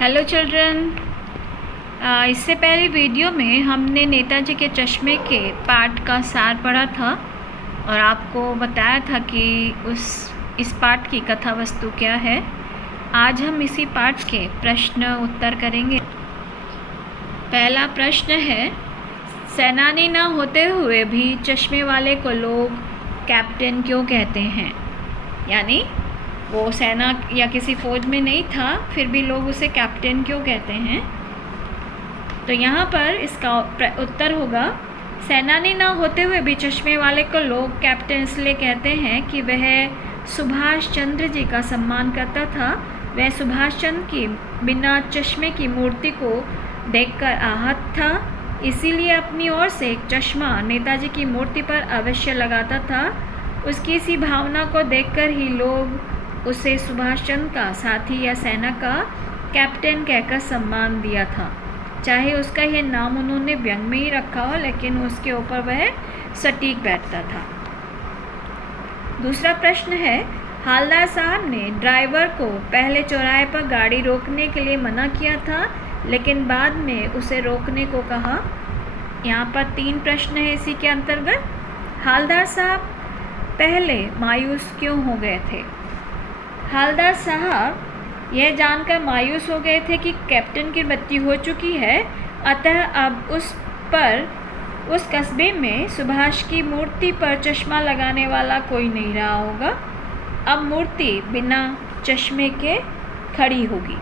Hello children. इससे पहले video में हमने नेताजी के चश्मे के पाठ का सार पढ़ा था और आपको बताया था कि इस पाठ की कथा वस्तु क्या है। आज हम इसी पाठ के प्रश्न उत्तर करेंगे। पहला प्रश्न है, सेनानी न होते हुए भी चश्मे वाले को लोग कैप्टन क्यों कहते हैं? यानी वो सेना या किसी फ़ौज में नहीं था, फिर भी लोग उसे कैप्टन क्यों कहते हैं? तो यहाँ पर इसका उत्तर होगा, सेनानी ना होते हुए भी चश्मे वाले को लोग कैप्टन इसलिए कहते हैं कि वह सुभाष चंद्र जी का सम्मान करता था। वह सुभाष चंद्र की बिना चश्मे की मूर्ति को देखकर आहत था, इसीलिए अपनी ओर से एक चश्मा नेताजी की मूर्ति पर अवश्य लगाता था। उसकी इसी भावना को देखकर ही लोग उसे सुभाष चंद्र का साथी या सेना का कैप्टन कहकर सम्मान दिया था। चाहे उसका यह नाम उन्होंने व्यंग में ही रखा हो, लेकिन उसके ऊपर वह सटीक बैठता था। दूसरा प्रश्न है, हालदार साहब ने ड्राइवर को पहले चौराहे पर गाड़ी रोकने के लिए मना किया था, लेकिन बाद में उसे रोकने को कहा। यहाँ पर 3 प्रश्न है इसी के अंतर्गत। हालदार साहब पहले मायूस क्यों हो गए थे? हालदार साहब यह जानकर मायूस हो गए थे कि कैप्टन की मृत्यु हो चुकी है, अतः अब उस कस्बे में सुभाष की मूर्ति पर चश्मा लगाने वाला कोई नहीं रहा होगा। अब मूर्ति बिना चश्मे के खड़ी होगी।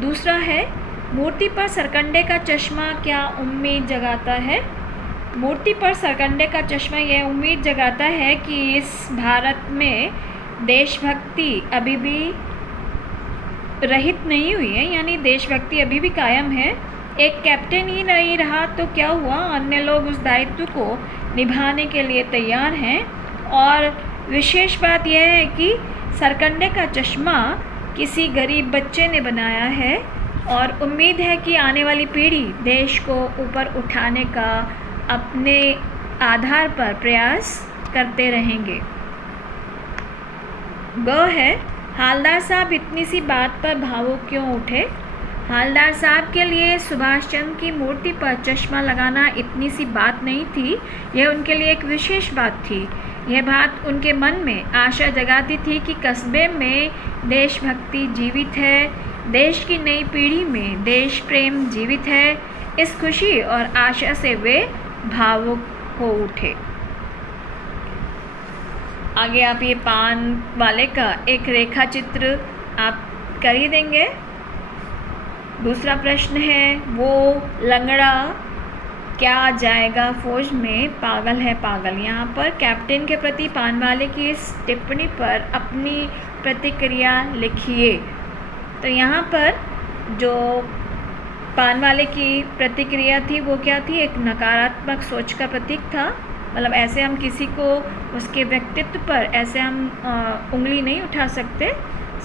दूसरा है, मूर्ति पर सरकंडे का चश्मा क्या उम्मीद जगाता है? मूर्ति पर सरकंडे का चश्मा यह उम्मीद जगाता है कि इस भारत में देशभक्ति अभी भी रहित नहीं हुई है, यानी देशभक्ति अभी भी कायम है। एक कैप्टन ही नहीं रहा तो क्या हुआ, अन्य लोग उस दायित्व को निभाने के लिए तैयार हैं। और विशेष बात यह है कि सरकंडे का चश्मा किसी गरीब बच्चे ने बनाया है और उम्मीद है कि आने वाली पीढ़ी देश को ऊपर उठाने का अपने आधार पर प्रयास करते रहेंगे। ग है, हालदार साहब इतनी सी बात पर भावुक क्यों उठे? हालदार साहब के लिए सुभाष चंद्र की मूर्ति पर चश्मा लगाना इतनी सी बात नहीं थी, यह उनके लिए एक विशेष बात थी। यह बात उनके मन में आशा जगाती थी कि कस्बे में देशभक्ति जीवित है, देश की नई पीढ़ी में देश प्रेम जीवित है। इस खुशी और आशा से वे भावुक हो उठे। आगे आप ये पान वाले का एक रेखा चित्र आप कर ही देंगे। दूसरा प्रश्न है, वो लंगड़ा क्या जाएगा फौज में, पागल है पागल। यहाँ पर कैप्टन के प्रति पान वाले की इस टिप्पणी पर अपनी प्रतिक्रिया लिखिए। तो यहाँ पर जो पान वाले की प्रतिक्रिया थी वो क्या थी? एक नकारात्मक सोच का प्रतीक था। मतलब ऐसे हम किसी को उसके व्यक्तित्व पर ऐसे हम उंगली नहीं उठा सकते,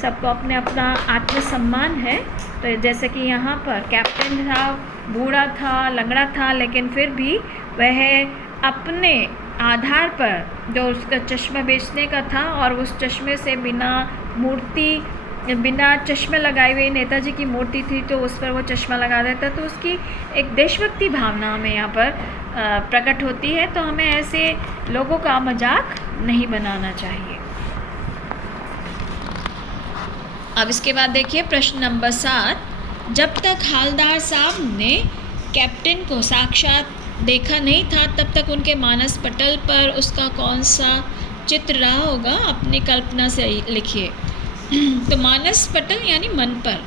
सबको अपने अपना आत्मसम्मान है। तो जैसे कि यहाँ पर कैप्टन था, बूढ़ा था, लंगड़ा था, लेकिन फिर भी वह अपने आधार पर जो उसका चश्मा बेचने का था और उस चश्मे से बिना चश्मे लगाए हुए नेताजी की मूर्ति थी तो उस पर वो चश्मा लगा देता, तो उसकी एक देशभक्ति भावना हमें यहाँ पर प्रकट होती है। तो हमें ऐसे लोगों का मजाक नहीं बनाना चाहिए। अब इसके बाद देखिए प्रश्न नंबर 7, जब तक हालदार साहब ने कैप्टन को साक्षात देखा नहीं था तब तक उनके मानस पटल पर उसका कौन सा चित्र रहा होगा, अपनी कल्पना से लिखिए। तो मानस पटल यानी मन पर।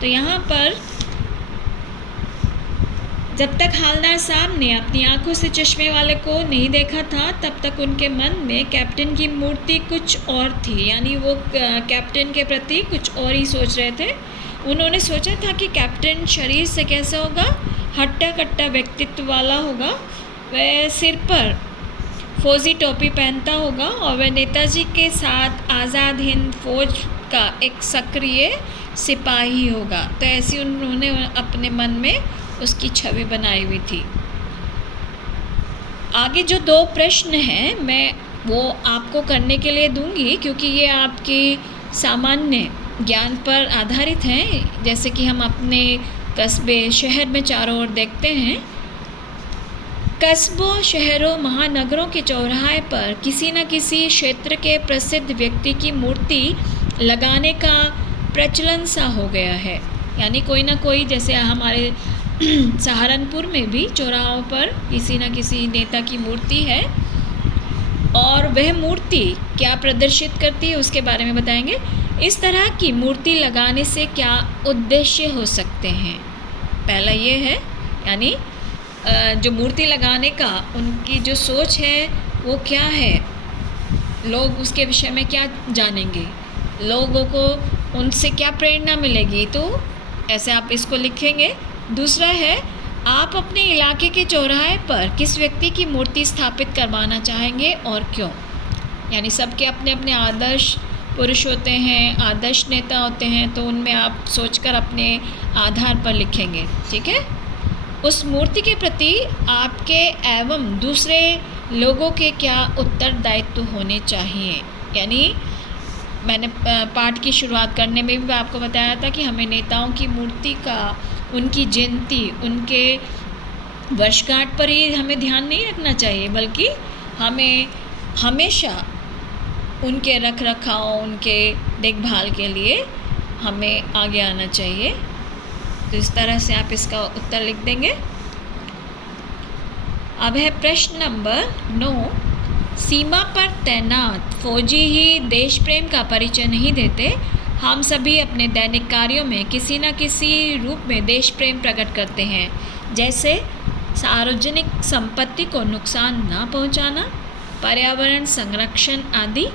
तो यहाँ पर जब तक हालदार साहब ने अपनी आंखों से चश्मे वाले को नहीं देखा था तब तक उनके मन में कैप्टन की मूर्ति कुछ और थी, यानी वो कैप्टन के प्रति कुछ और ही सोच रहे थे। उन्होंने सोचा था कि कैप्टन शरीर से कैसा होगा, हट्टा कट्टा व्यक्तित्व वाला होगा, वह सिर पर फौजी टोपी पहनता होगा और वह नेताजी के साथ आज़ाद हिंद फौज का एक सक्रिय सिपाही होगा। तो ऐसी उन्होंने अपने मन में उसकी छवि बनाई हुई थी। आगे जो 2 प्रश्न हैं मैं वो आपको करने के लिए दूंगी, क्योंकि ये आपकी सामान्य ज्ञान पर आधारित हैं। जैसे कि हम अपने कस्बे शहर में चारों ओर देखते हैं, कस्बों, शहरों, महानगरों के चौराहे पर किसी न किसी क्षेत्र के प्रसिद्ध व्यक्ति की मूर्ति लगाने का प्रचलन सा हो गया है। यानी कोई ना कोई, जैसे हमारे सहारनपुर में भी चौराहों पर किसी न किसी नेता की मूर्ति है, और वह मूर्ति क्या प्रदर्शित करती है उसके बारे में बताएंगे। इस तरह की मूर्ति लगाने से क्या उद्देश्य हो सकते हैं? पहला ये है, यानी जो मूर्ति लगाने का उनकी जो सोच है वो क्या है, लोग उसके विषय में क्या जानेंगे, लोगों को उनसे क्या प्रेरणा मिलेगी, तो ऐसे आप इसको लिखेंगे। दूसरा है, आप अपने इलाके के चौराहे पर किस व्यक्ति की मूर्ति स्थापित करवाना चाहेंगे और क्यों? यानी सबके अपने अपने आदर्श पुरुष होते हैं, आदर्श नेता होते हैं, तो उनमें आप सोचकर अपने आधार पर लिखेंगे। ठीक है। उस मूर्ति के प्रति आपके एवं दूसरे लोगों के क्या उत्तरदायित्व होने चाहिए? यानी मैंने पाठ की शुरुआत करने में भी आपको बताया था कि हमें नेताओं की मूर्ति का, उनकी जयंती, उनके वर्षगांठ पर ही हमें ध्यान नहीं रखना चाहिए, बल्कि हमें हमेशा उनके रख रखाव, उनके देखभाल के लिए हमें आगे आना चाहिए। तो इस तरह से आप इसका उत्तर लिख देंगे। अब है प्रश्न नंबर 9। सीमा पर तैनात फौजी ही देश प्रेम का परिचय नहीं देते। हम सभी अपने दैनिक कार्यों में किसी न किसी रूप में देश प्रेम प्रकट करते हैं, जैसे सार्वजनिक संपत्ति को नुकसान न पहुंचाना, पर्यावरण संरक्षण आदि।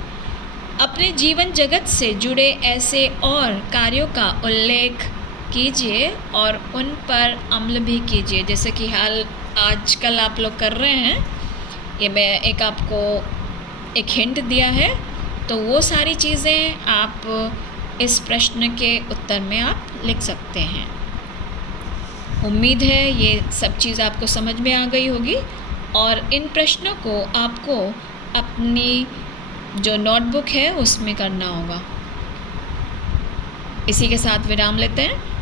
अपने जीवन जगत से जुड़े ऐसे और कार्यों का उल्लेख कीजिए और उन पर अमल भी कीजिए, जैसे कि आजकल आप लोग कर रहे हैं। ये मैं एक आपको एक हिंट दिया है, तो वो सारी चीज़ें आप इस प्रश्न के उत्तर में आप लिख सकते हैं। उम्मीद है ये सब चीज़ आपको समझ में आ गई होगी, और इन प्रश्नों को आपको अपनी जो नोटबुक है उसमें करना होगा। इसी के साथ विराम लेते हैं।